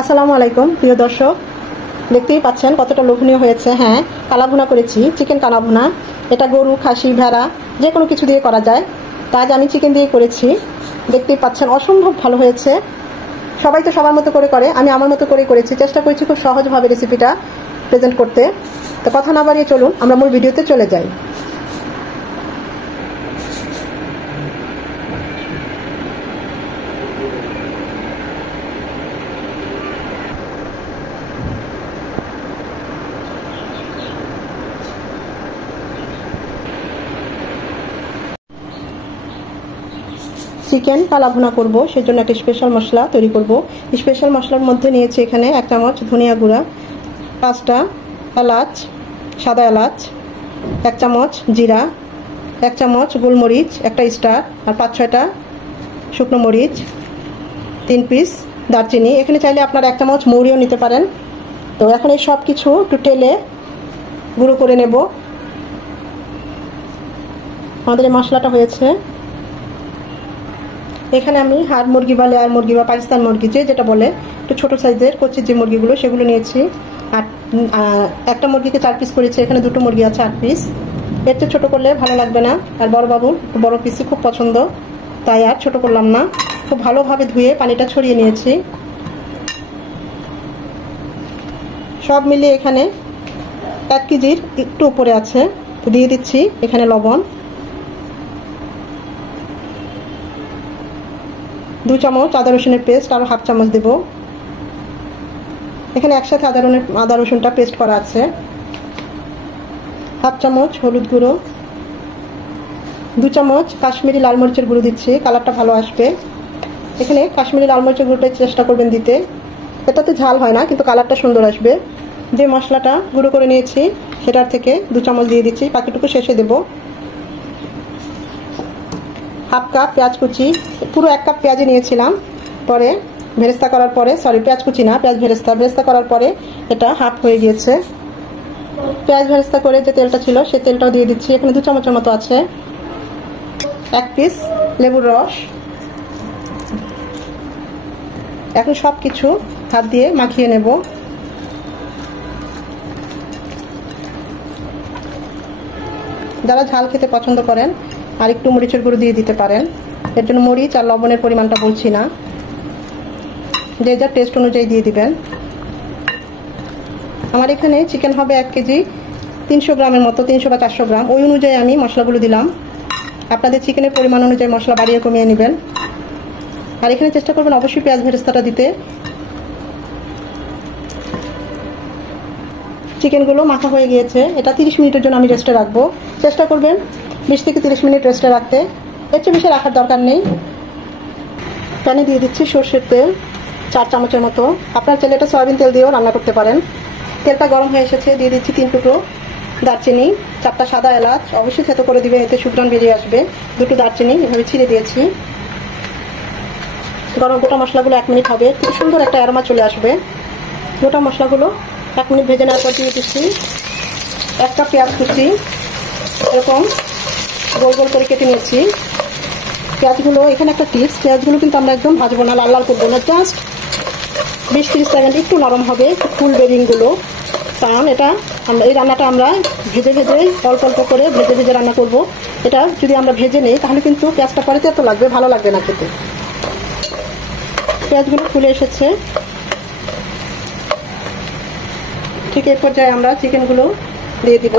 আসসালামু আলাইকুম প্রিয় দর্শক, দেখতেই পাচ্ছেন কতটা লোভনীয় হয়েছে। হ্যাঁ, কালা ভুনা করেছি, চিকেন কালা ভুনা। এটা গরু, খাসি, ভেড়া যে কোনো কিছু দিয়ে করা যায়। তা আজ আমি চিকেন দিয়ে করেছি। দেখতেই পাচ্ছেন অসম্ভব ভালো হয়েছে। সবাই তো সবার মতো করে, আমি আমার মতো করে করেছি। চেষ্টা করেছি খুব সহজভাবে রেসিপিটা প্রেজেন্ট করতে। তো কথা না বাড়িয়ে চলুন আমরা মূল ভিডিওতে চলে যাই। চিকেন কালা ভুনা করবো, সেই জন্য একটা স্পেশাল মশলা তৈরি করব। স্পেশাল মশলার মধ্যে নিয়েছি এখানে 1 চামচ ধনিয়া গুঁড়া, 5টা এলাচ, সাদা এলাচ, 1 চামচ জিরা, 1 চামচ গোলমরিচ, একটা স্টার, আর 5-6টা শুকনো মরিচ, 3 পিস দারচিনি। এখানে চাইলে আপনারা 1 চামচ মৌরিও নিতে পারেন। তো এখন এই সব কিছু একটু টেলে গুঁড়ো করে নেব। আমাদের এই মশলাটা হয়েছে। এখানে আমি হাড় মুরগি বা লেয়ার মুরগি বা পাকিস্তান মুরগি যেটা বলে, একটু ছোট সাইজের কচির যে মুরগিগুলো সেগুলো নিয়েছি। আর একটা মুরগিকে 4 পিস করেছি। এখানে 2টো মুরগি আছে 8 পিস। এর চেয়ে ছোটো করলে ভালো লাগবে না। আর বড় বাবুর বড় পিসই খুব পছন্দ, তাই আর ছোট করলাম না। খুব ভালোভাবে ধুয়ে পানিটা ছড়িয়ে নিয়েছি। সব মিলিয়ে এখানে 1 কেজির একটু উপরে আছে। তো দিয়ে দিচ্ছি এখানে লবণ, 2 চামচ আদা রসুনের পেস্ট, আরও 1/2 চামচ দেব। এখানে একসাথে আদা রসুনটা পেস্ট করা আছে। 1/2 চামচ হলুদ গুঁড়ো, 2 চামচ কাশ্মীরি লাল মরিচের গুঁড়ো দিচ্ছি, কালারটা ভালো আসবে। এখানে কাশ্মীরি লাল মরিচের গুঁড়োটাই চেষ্টা করবেন দিতে। এটাতে ঝাল হয় না, কিন্তু কালারটা সুন্দর আসবে। যে মশলাটা গুঁড়ো করে নিয়েছি সেটার থেকে 2 চামচ দিয়ে দিচ্ছি, বাকিটুকু শেষে দেব। 1/2 কাপ পেঁয়াজ কুচি, পুরো 1 কাপ পেঁয়াজই নিয়েছিলাম। পরে ভেরেস্তা করার পরে, পেঁয়াজ কুচি না, পেঁয়াজ ভেরেস্তা করার পরে এটা হাফ হয়ে গিয়েছে। পেঁয়াজ ভেরেস্তা করে যে তেলটা ছিল সেই তেলটাও দিয়ে দিচ্ছি। এখানে 2 চামচের মতো আছে। 1 পিস লেবুর রস। এখন সব কিছু হাত দিয়ে মাখিয়ে নেব। যারা ঝাল খেতে পছন্দ করেন আর একটু মরিচের গুঁড়ো দিয়ে দিতে পারেন। এর জন্য মরিচ আর লবণের পরিমাণটা বলছি না, যে যার টেস্ট অনুযায়ী দিয়ে দিবেন। আমার এখানে চিকেন হবে 1 কেজি 300 গ্রামের মতো, 300 বা 400 গ্রাম। ওই অনুযায়ী আমি মশলাগুলো দিলাম। আপনাদের চিকেনের পরিমাণ অনুযায়ী মশলা বাড়িয়ে কমিয়ে নেবেন। আর এখানে চেষ্টা করবেন অবশ্যই পেঁয়াজ ভেরেস্তাটা দিতে। চিকেনগুলো মাখা হয়ে গিয়েছে। এটা 30 মিনিটের জন্য আমি রেস্টে রাখবো। চেষ্টা করবেন 20 থেকে 30 মিনিট রেস্টে রাখতে, এর চেয়ে বেশি রাখার দরকার নেই। প্যানে দিয়ে দিচ্ছি সর্ষের তেল 4 চামচের মতো। আপনার চাইলে এটা সয়াবিন তেল দিয়েও রান্না করতে পারেন। তেলটা গরম হয়ে এসেছে, দিয়ে দিচ্ছি 3 টুকরো দারচিনি, 4টা সাদা এলাচ, অবশ্যই থেতো করে দিবেন, এতে সুঘ্রাণ বেরিয়ে আসবে। 2টো দারচিনি এভাবে ছিঁড়ে দিয়েছি। গরম গোটা মশলাগুলো 1 মিনিট হবে, খুব সুন্দর একটা অ্যারোমা চলে আসবে। গোটা মশলাগুলো 1 মিনিট ভেজে নেওয়ার পর দিয়ে দিচ্ছি 1 কাপ পেঁয়াজ কুচি, এরকম গোল গোল করে কেটে নিয়েছি। পেঁয়াজগুলো, এখানে একটা টিপস, পেঁয়াজগুলো কিন্তু আমরা একদম ভাজবো না, লাল লাল করবো না, জাস্ট 20-30 সেকেন্ড একটু নরম হবে ফুল বেরিংগুলো। কারণ এটা এই রান্নাটা আমরা ভেজে অল্প অল্প করে ভেজে রান্না করব। এটা যদি আমরা ভেজে নেই তাহলে কিন্তু পেঁয়াজটা পরে তেতো লাগবে, ভালো লাগবে না খেতে। পেঁয়াজগুলো ফুলে এসেছে। ঠিক এই পর্যায়ে আমরা চিকেনগুলো দিয়ে দিব।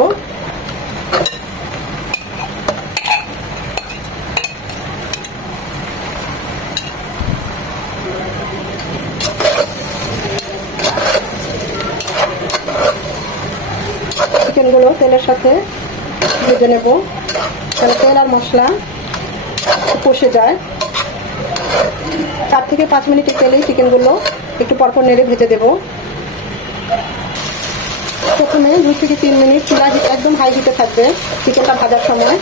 চিকেনগুলো তেলের সাথে ভেজে নেব, তাহলে তেল আর মশলা কষে যায়। 4 থেকে 5 মিনিটের তেলেই চিকেনগুলো একটু পরপর নেড়ে ভেজে দেব। প্রথমে 2 থেকে 3 মিনিট চুলা একদম হাই হিটে থাকবে চিকেনটা ভাজার সময়।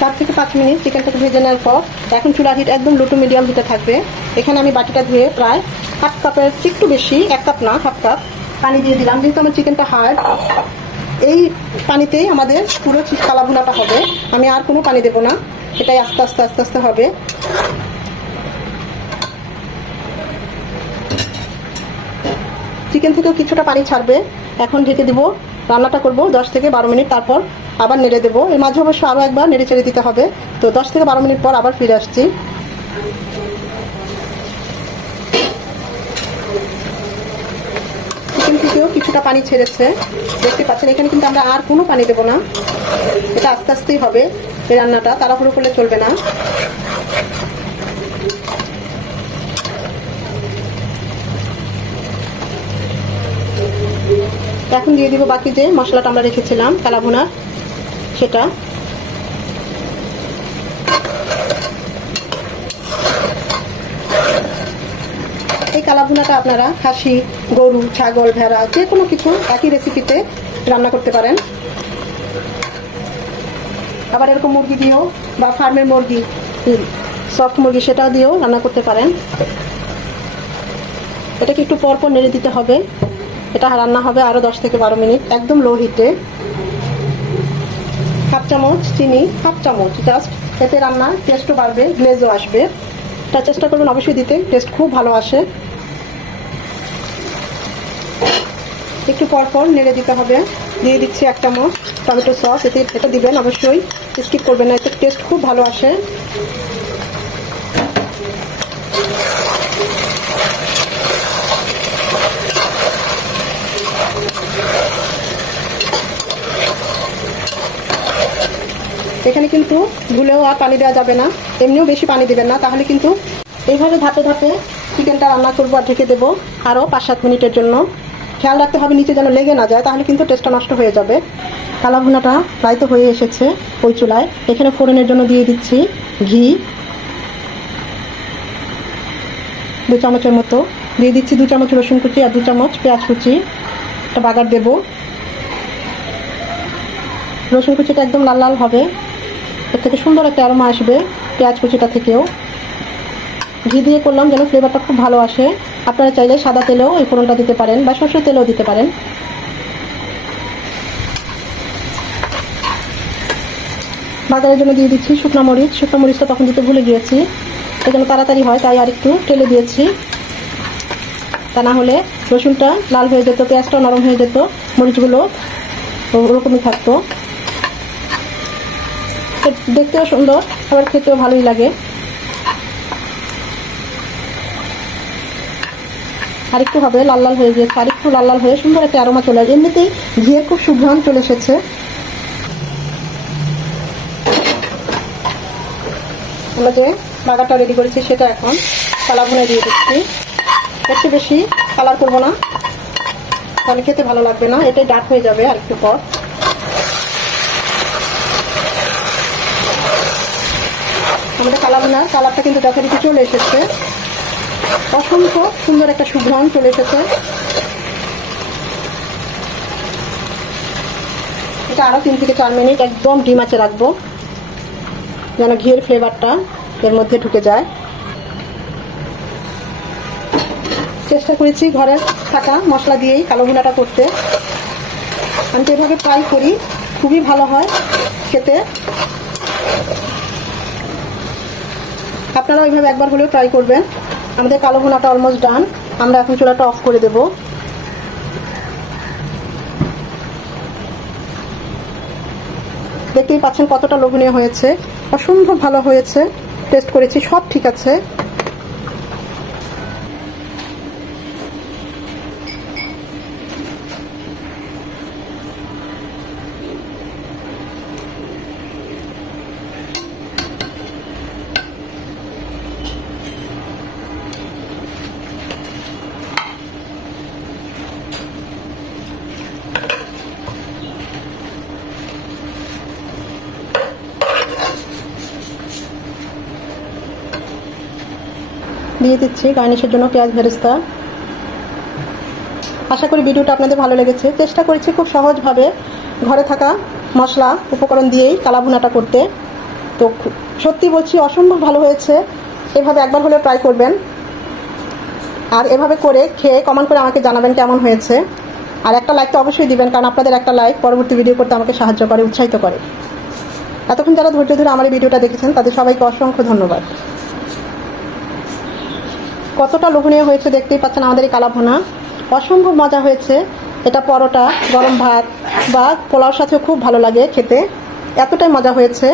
4 থেকে 5 মিনিট চিকেনটাকে ভেজে নেওয়ার পর এখন চুলার হিট একদম লো টু মিডিয়াম হিটে থাকবে। এখানে আমি বাটিটা ধুয়ে প্রায় 1/2 কাপের একটু বেশি, 1 কাপ না 1/2 কাপ পানি দিয়ে দিলাম। যেহেতু আমার চিকেনটা হার্ড, এই পানিতেই আমাদের পুরো কালা ভুনাটা হবে। আমি আর কোনো পানি দেব না। এটাই আস্তে আস্তে আস্তে আস্তে হবে। চিকেন থেকেও কিছুটা পানি ছাড়বে। এখন ঢেকে দিব, রান্নাটা করব 10 থেকে 12 মিনিট, তারপর আবার নেড়ে দেবো। এর মাঝে অবশ্য আরও একবার নেড়ে চেড়ে দিতে হবে। তো 10 থেকে 12 মিনিট পর আবার ফিরে আসছি। চিকেন থেকেও কিছুটা পানি ছেড়েছে, দেখতে পাচ্ছেন। এখানে কিন্তু আমরা আর কোনো পানি দেবো না, এটা আস্তে আস্তেই হবে এই রান্নাটা, তাড়াহুড়ো করলে চলবে না। এখন দিয়ে দিব বাকি যে মশলাটা আমরা রেখেছিলাম কালাভুনা, সেটা। এই কালাভুনাটা আপনারা খাসি, গরু, ছাগল, ভেড়া যে কোনো কিছু একই রেসিপিতে রান্না করতে পারেন। আবার এরকম মুরগি দিয়েও বা ফার্মের মুরগি, সফট মুরগি, সেটা দিয়েও রান্না করতে পারেন। এটাকে একটু পরপর নেড়ে দিতে হবে। এটা রান্না হবে আরো 10 থেকে 12 মিনিট, একদম লো হিটে। হাফ চামচ চিনি, হাফ চামচ জাস্ট, এতে রান্নার টেস্টও বাড়বে, গ্লেজও আসবে। এটা চেষ্টা করবেন অবশ্যই দিতে, টেস্ট খুব ভালো আসে। একটু পরপর নেড়ে দিতে হবে। দিয়ে দিচ্ছি 1 চামচ টমেটো সস, এটা দিবেন অবশ্যই, স্কিপ করবেন না, এতে টেস্ট খুব ভালো আসে। এখানে কিন্তু ভুলেও আর পানি দেওয়া যাবে না, এমনিও বেশি পানি দিবেন না, তাহলে কিন্তু এইভাবে ধাপে ধাপে চিকেনটা রান্না করবো আর ঢেকে দেবো আরও 5-7 মিনিটের জন্য। খেয়াল রাখতে হবে নিচে যেন লেগে না যায়, তাহলে কিন্তু টেস্টটা নষ্ট হয়ে যাবে। কালাভুনাটা প্রায় তো হয়ে এসেছে ওই চুলায়। এখানে ফোড়নের জন্য দিয়ে দিচ্ছি ঘি 2 চামচের মতো, দিয়ে দিচ্ছি 2 চামচ রসুন কুচি আর 2 চামচ পেঁয়াজ কুচি। একটা বাগার দেব। রসুন কুচিটা একদম লাল লাল হবে, এর থেকে সুন্দর একটা অ্যারোমা আসবে পেঁয়াজ কুচিটা থেকেও। ঘি দিয়ে করলাম যেন ফ্লেভারটা খুব ভালো আসে। আপনারা চাইলে সাদা তেলেও এই ফোড়নটা দিতে পারেন বা সরষের তেলেও দিতে পারেন। বাগারের জন্য দিয়ে দিচ্ছি শুকনো মরিচ। শুকনো মরিচটা তখন দিতে ভুলে গিয়েছি, এই জন্য তাড়াতাড়ি হয় তাই আর একটু টেলে দিয়েছি। তা না হলে রসুনটা লাল হয়ে যেত, পেঁয়াজটাও নরম হয়ে যেত, মরিচগুলো ওরকমই থাকতো। দেখতেও সুন্দর, আবার খেতেও ভালোই লাগে। আরেকটু হবে, লাল লাল হয়ে গিয়েছে, আরেকটু লাল লাল হয়ে সুন্দর একটা অ্যারোমা চলে আসে। এমনিতেই ঘিয়ের খুব সুঘ্রাণ চলে এসেছে। আমরা যে বাগারটা রেডি করেছি সেটা এখন কালাভুনায় দিয়ে দিচ্ছি। একটু বেশি কালার করবো না, তাহলে খেতে ভালো লাগবে না, এটাই ডার্ক হয়ে যাবে আরেকটু পর। আমাদের কালাভুনার কালারটা কিন্তু যথারীতি চলে এসেছে, অসংখ্য সুন্দর একটা সুঘ্রাণ চলে এসেছে। এটা আরো 3 থেকে 4 মিনিট একদম ডিম আঁচে রাখবো, যেন ঘিয়ের ফ্লেভারটা এর মধ্যে ঢুকে যায়। চেষ্টা করেছি ঘরের থাকা মশলা দিয়েই কালোভুনাটা করতে। আমি তো এভাবে ট্রাই করি, খুবই ভালো হয় খেতে। আপনারা ওইভাবে একবার হলেও ট্রাই করবেন। আমাদের কালোভুনাটা অলমোস্ট ডান, আমরা এখন চুলাটা অফ করে দেব। দেখতেই পাচ্ছেন কতটা লোভনীয় হয়েছে, অসম্ভব ভালো হয়েছে। টেস্ট করেছি, সব ঠিক আছে। দিয়ে দিচ্ছি গার্নিশের জন্য পেঁয়াজ বেরেস্তা। আশা করি ভিডিওটা আপনাদের ভালো লেগেছে। চেষ্টা করেছি খুব সহজভাবে ঘরে থাকা মশলা উপকরণ দিয়েই কালাভুনাটা করতে। তো সত্যি বলছি অসম্ভব ভালো হয়েছে। এভাবে একবার হলে ট্রাই করবেন, আর এভাবে করে খেয়ে কমেন্ট করে আমাকে জানাবেন কেমন হয়েছে। আর একটা লাইক তো অবশ্যই দিবেন, কারণ আপনাদের একটা লাইক পরবর্তী ভিডিও করতে আমাকে সাহায্য করে, উৎসাহিত করে। এতক্ষণ যারা ধৈর্য ধরে আমার এই ভিডিওটা দেখেছেন তাদের সবাইকে অসংখ্য ধন্যবাদ। কতটা লোভনীয় হয়েছে দেখতেই পাচ্ছেন আমাদের এই কালাভুনা। অসম্ভব মজা হয়েছে। এটা পরোটা, গরম ভাত বা পোলাওর সাথেও খুব ভালো লাগে খেতে, এতটাই মজা হয়েছে।